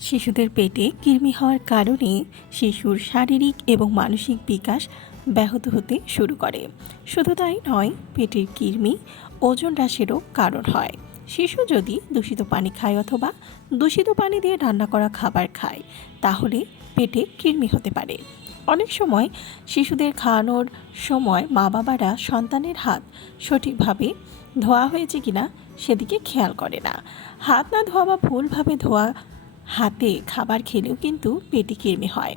শিশুদের পেটে কৃমি হওয়ার কারণে শিশুর শারীরিক এবং মানসিক বিকাশ ব্যাহত হতে শুরু করে। শুধু তাই নয়, পেটের কৃমি ওজন হ্রাসেরও কারণ হয়। শিশু যদি দূষিত পানি খায় অথবা দূষিত পানি দিয়ে রান্না করা খাবার খায়, তাহলে পেটে কৃমি হতে পারে। অনেক সময় শিশুদের খাওয়ানোর সময় মা বাবারা সন্তানের হাত সঠিকভাবে ধোয়া হয়েছে কিনা সেদিকে খেয়াল করে না। হাত না ধোয়া বা ভুলভাবে ধোয়া হাতে খাবার খেলেও কিন্তু পেটে কৃমি হয়।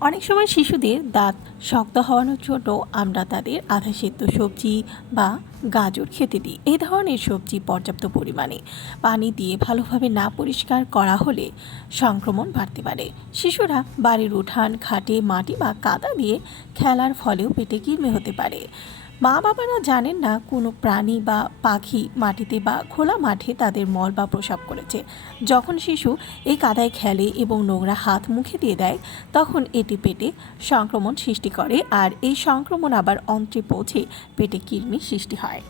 অনেক সময় শিশুদের দাঁত শক্ত হওয়ানোর জন্য আমরা তাদের আধা সেদ্ধ সবজি বা গাজর খেতে দিই। এই ধরনের সবজি পর্যাপ্ত পরিমাণে পানি দিয়ে ভালোভাবে না পরিষ্কার করা হলে সংক্রমণ বাড়তে পারে। শিশুরা বাড়ির উঠান, খাটে, মাটি বা কাদা দিয়ে খেলার ফলেও পেটে কৃমি হতে পারে। মা বাবারা জানেন না কোনো প্রাণী বা পাখি মাটিতে বা খোলা মাঠে তাদের মল বা প্রসাব করেছে। যখন শিশু এই কাদায় খেলে এবং নোংরা হাত মুখে দিয়ে দেয়, তখন এটি পেটে সংক্রমণ সৃষ্টি করে আর এই সংক্রমণ আবার অন্ত্রে পৌঁছে পেটে কৃমি সৃষ্টি হয়।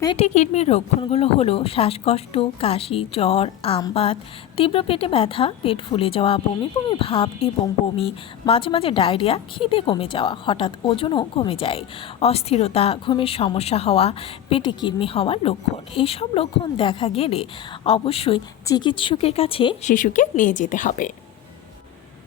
পেটে কৃমির লক্ষণগুলো হলো শ্বাসকষ্ট, কাশি, জ্বর আমবাত তীব্র পেটে ব্যথা, পেট ফুলে যাওয়া, বমি বমি ভাব এবং বমি। মাঝে মাঝে ডায়রিয়া, খিদে কমে যাওয়া, হঠাৎ ওজনও কমে যায়। অস্থিরতা, ঘুমের সমস্যা হওয়া, পেটে কৃমি হওয়ার লক্ষণ, এইসব লক্ষণ দেখা গেলে অবশ্যই চিকিৎসকের কাছে শিশুকে নিয়ে যেতে হবে।